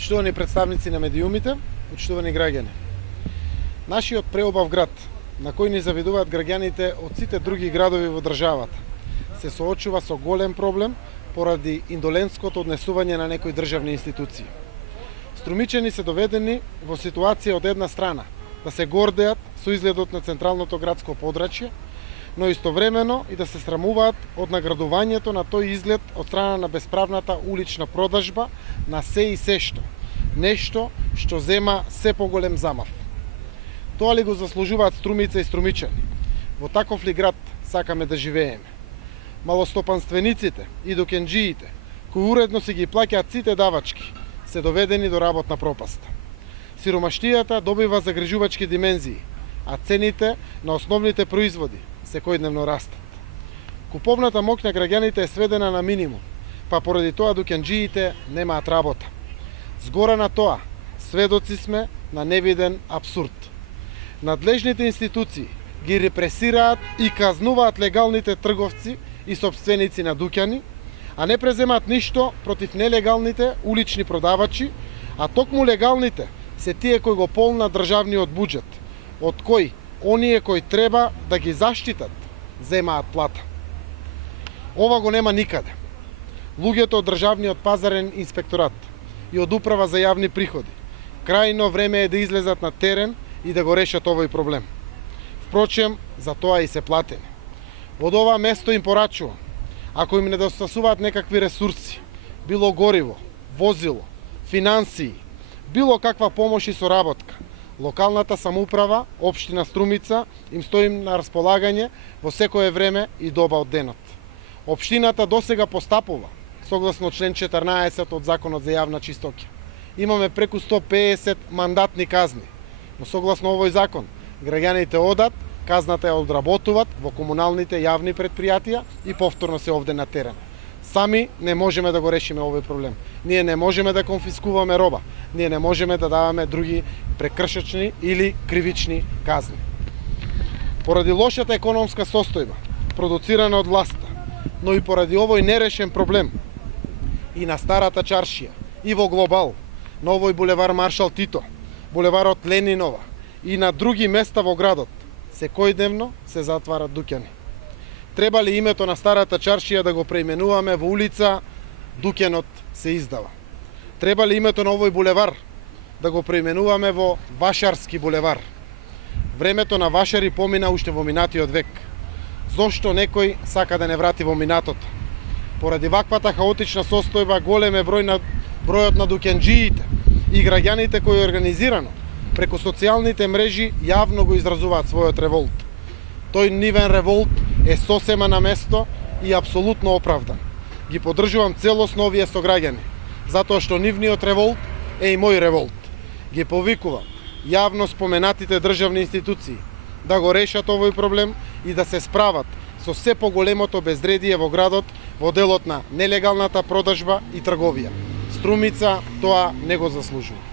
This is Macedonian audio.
Почитувани представници на медиумите, почитувани граѓани. Нашиот преобав град, на кој ни завидуваат граѓаните од сите други градови во државата, се соочува со голем проблем поради индоленското однесување на некои државни институции. Струмичани се доведени во ситуација од една страна да се гордеат со изгледот на централното градско подрачје, но истовремено и да се срамуваат од наградувањето на тој изглед од страна на бесправната улична продажба на се и сешто, нешто што зема се поголем замав. Тоа ли го заслужуваат Струмица и струмичани? Во таков ли град сакаме да живееме? Малостопанствениците и докенџиите, кои уредно си ги плаќаат сите давачки, се доведени до работна пропаст. Сиромаштијата добива загрижувачки димензии, а цените на основните производи секојдневно растат. Куповната моќ на граѓаните е сведена на минимум, па поради тоа докенџиите немаат работа. Згора на тоа, сведоци сме на невиден апсурд. Надлежните институции ги репресираат и казнуваат легалните трговци и сопственици на дуќани, а не преземаат ништо против нелегалните улични продавачи, а токму легалните се тие кои го полнат државниот буџет, од кој оние кои треба да ги заштитат земаат плата. Ова го нема никаде. Луѓето од државниот пазарен инспекторат и од управа за јавни приходи крајно време е да излезат на терен и да го решат овој проблем. Впрочем, за тоа и се платени. Од ова место им порачувам, ако им недостасуваат некакви ресурси, било гориво, возило, финансии, било каква помош и соработка, локалната самоуправа, општина Струмица, им стои на располагање во секое време и доба од денот. Општината досега постапува, согласно член 14 од Законот за јавна чистоќа. Имаме преку 150 мандатни казни, но согласно овој закон, граѓаните одат, казната ја одработуваат во комуналните јавни предпријатија и повторно се овде на терен. Сами не можеме да го решиме овој проблем. Ние не можеме да конфискуваме роба. Ние не можеме да даваме други прекршачни или кривични казни. Поради лошата економска состојба, продуцирана од власта, но и поради овој нерешен проблем и на Старата чаршија, и во Глобал, на овој булевар Маршал Тито, булеварот Ленинова и на други места во градот, секојдневно се затварат дуќани. Треба ли името на Старата чаршија да го преименуваме во улица Дуќанот се издава? Треба ли името на овој булевар да го преименуваме во Вашарски булевар? Времето на Вашари помина уште во минатиот век. Зошто некој сака да не врати во минатото? Поради ваквата хаотична состојба голем е бројот на дуќанџиите и граѓаните кои организирано преку социјалните мрежи јавно го изразуваат својот револт. Тој нивен револт е сосема на место и апсолутно оправдан. Ги поддржувам целосно овие сограѓани, затоа што нивниот револт е и мој револт. Ги повикувам јавно споменатите државни институции да го решат овој проблем и да се справат со се поголемото безредие во градот во делот на нелегалната продажба и трговија. Струмица тоа не го заслужува.